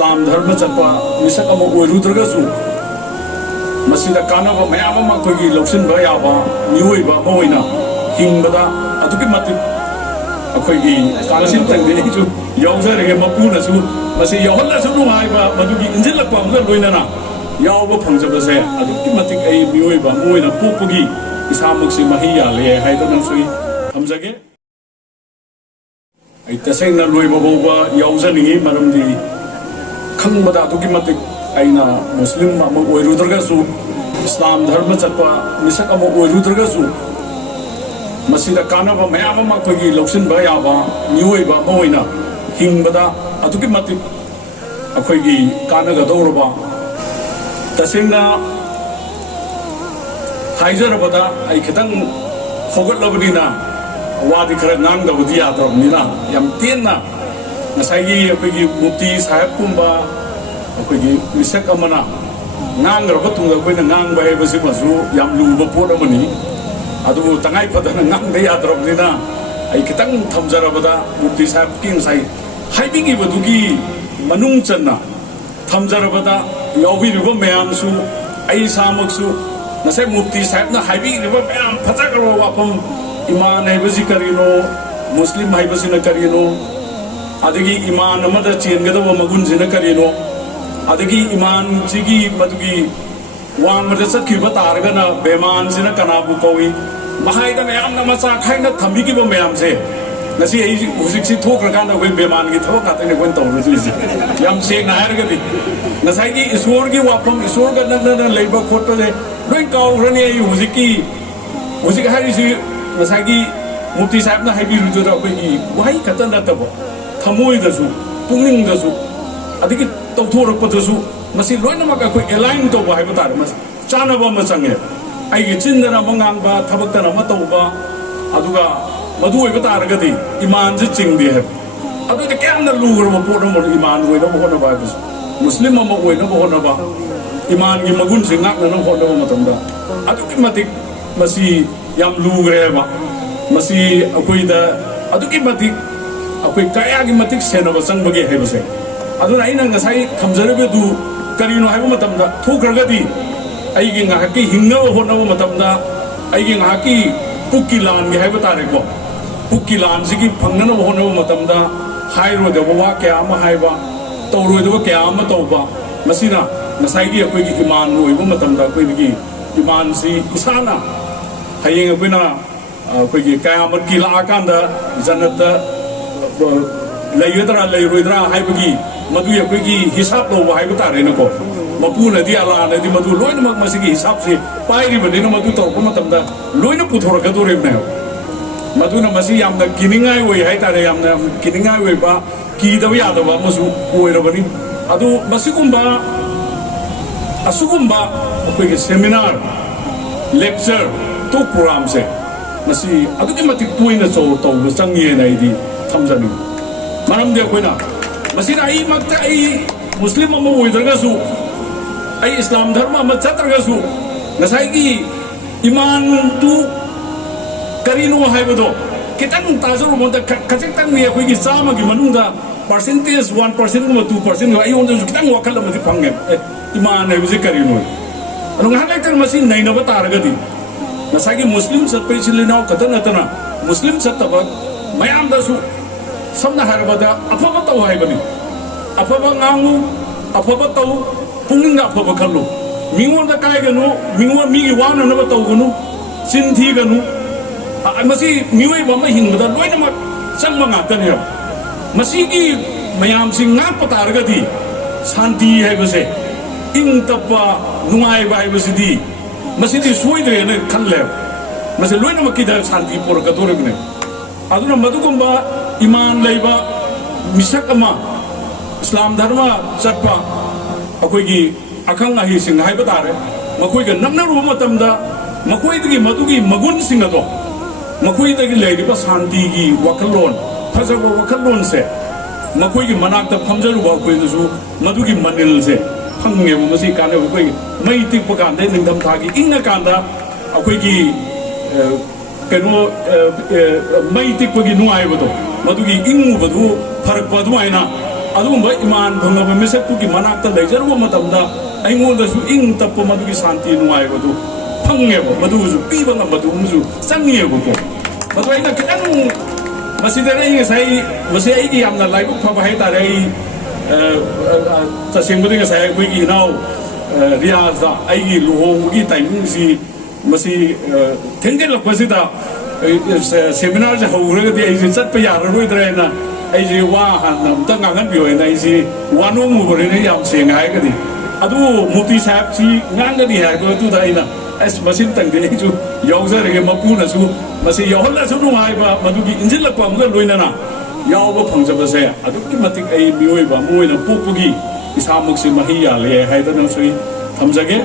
Islam dharma chapa misak ama oirudragasu masida kanaba mayam ama khoi loksin ba ya ba mioi ba moina hingbada aduki mati akhoi gi scholarship tang de chu yaujare ge mapuna su masi yahalla su ngai ba madugi injil la kwam ga loina na yaw ba phangjaba se aduki mati ai mioi ba moina popugi isamak si mahi ya le hai da nan sui hamjage ai taseng na loi ba ba yaujani maram di khangbada aduki mati aina muslim ma oirudragasu Islam dharma chapa misak ama oirudragasu masida kanaba mayam ama khoi loksin ba ya ba mioi ba moina hingbada aduki mati akhoi gi kanaga dawraba tasengna haizarabada ai khitang hogatlabadina wadi khara nang da budi atrabnina yam tenna nasai gi akhoi gi mufti sahib kumba akhoi gi misak amana ngang raba tunga koina ngang ba he basi masu yam luba pot amani adu tangai padana ngang de atrabnina ai khitang thamjarabada mufti sahib king sai haibingi badugi manung channa thamjarabada yobi ruba mayam su ai samak su nasai mufti sahib na haibi ruba mayam phajagaro wapam iman hai basi karino muslim hai basi na karino adigi iman amada chengada wa magun jina karino adigi iman chigi madugi wang mada sakhiba targana beman sina kanabu kawi mahai da mayam na macha khaina thambigi ba mayam se nasi ai husik si thokra kan da we beman gi thawak ka tane kon tawru ji yam se na har ga di nasai gi iswar gi wapam iswar ga na leiba khotpa le loi kaw rani ai husik hari si nasai gi mufti sahib na haibi ru da ko gi wai khatan da tabo thamoi da su pungning da su adigi tawthorak pa da su masi loina ma ka ko align to ba haiba tar mas chana ba ma change ai gi chin da na mangang ba thabak da na ma taw ba aduga madu oi ba tar ga di iman ji ching di hai adu de kyam na lu ro ma po mo iman oi na bo na ba muslim ma oi na bo na ba iman gi magun sing ngak na ho na ma tam da adu ki matik masi yam lu gre ba masi akoi da adu ki matik akoi kaya gi matik se na ba sang ba ge hai ba se adu na ina ngasai thamjare be du karino hai ba ma tam da thukra ga di ai gi nga ki hingna ho na ma tam da ai gi nga ki pukki lan gi hai ba ta re ko pukki lan ji gi phangna na ho na ma tam da hai ro da wa kya ma hai ba to ro da kya ma to ba masina ngasai gi akoi gi iman ro ba ma tam da akoi gi iman si isana hayeng akoi na akoi gi kayamat ki la kan da jannat da layudra layudra hai ba gi madu akoi gi hisab lo hai ba ta re na ko mapu na di ala na di madu loina mak masigi hisab se pai ri ba de na madu to ko ma tam da loina puthor ka do re na madu na masi yam da kiningai wei hai ta re yam na kiningai wei ba ki da ya da ba masu oi ra ba ni adu masigumba asugumba akoi gi seminar lecture to program se masi adu ki matik tuina so to ba sang ye na di thamjani maram de koi na masi na ai mak ta ai muslim ma oi dra ga su ai islam dharma ma chatra ga su nasai gi iman tu karino hai ba do kitang ta zo mo da kachik tang ni akoi gi chama gi manung da percentage 1% ko 2% ai on da kitang wakal ma di phangem iman hai bu karino anong halak kan masi nai na ba tar ga di nasagi muslim sat pe chili naw katana tana muslim sat tabak mayam da su samna harabada afaba taw hai bani afaba ngangu afaba taw pungna afaba khallu mingwon da kai ganu mingwon mi gi wana na ba taw ganu sin thi ganu masi miwai ba ma hingda loina ma changma nga tan ya masi gi mayam sing nga patar ga di shanti hai base ing tappa nungai ba hai base di masih suai deh nih kan leh, masih luar nama kita santi pura kator ini. Aduna madu kumba iman leba misak ama Islam dharma satpa, aku ini akang ahi sing hai betare, makui kan namna rumah tamda, makui itu madu ki magun sing ato, makui itu lagi pas santi ki wakalon, pasal wakalon se, makui ki manak tak pamjaru makui itu madu ki manil se. Hangnya masih kan aku ini mai tik pekan deh ningdam thagi inga kan dah aku ini keno mai tik pegi nuai betul madu ki ingu betul farak betul aina ꯑꯗꯨꯒꯨꯝꯕ ꯏꯃꯥꯟ ꯐꯪꯂꯕ ꯃꯤꯁꯛꯇꯨꯒꯤ ꯃꯅꯥꯛꯇ ꯂꯩꯖꯔꯨꯕ ꯃꯇꯝꯗ ꯑꯩꯉꯣꯟꯗꯁꯨ ꯏꯪ ꯇꯞꯄ ꯃꯗꯨꯒꯤ ꯁꯥꯟꯇꯤ ꯅꯨꯡꯉꯥꯏꯕꯗꯨ ꯐꯪꯉꯦꯕ ꯃꯗꯨꯁꯨ ꯄꯤꯕ ꯉꯝꯕꯗꯨ ꯑꯃꯁꯨ ꯆꯪꯉꯦꯕꯀꯣ ꯃꯗꯨ ꯑꯩꯅ ꯈꯤꯇꯪ ꯃꯁꯤꯗ ꯑꯩ ꯉꯁꯥꯏ ꯃꯁꯤ ꯑꯩꯒꯤ ꯌꯥꯝꯅ ꯂꯥꯏꯕꯛ ꯐꯕ ꯍꯥꯏꯇꯥꯔꯦ ꯑꯩ तसेंबदी ngसाई अखोई इनाव रियाजदा अगी लुहोंगी टाइमिंगसी मसी थेंगेलपसिदा सेमिनार से हौरगदी अइसे चटप याररोइद्रेना अइसे वा हानमता nganganbiयोना अइसे वानोमुबरेने याम सेंग हायगदी अदु मुफ्ती साहब सी nganगदी हायबो तुदा आइना एस मसिन तंगदे अइसु यावजरगे मपुनसु मसी याहल्लासु नुहायबा मदुगी इंजिलपा अमगा लोइनाना यावबा फंगजबसे अदुकी मतिक अइ मियोइबा मोइना पोपुगी इसामुक्सी मही याले हायदना सोई थमजगे।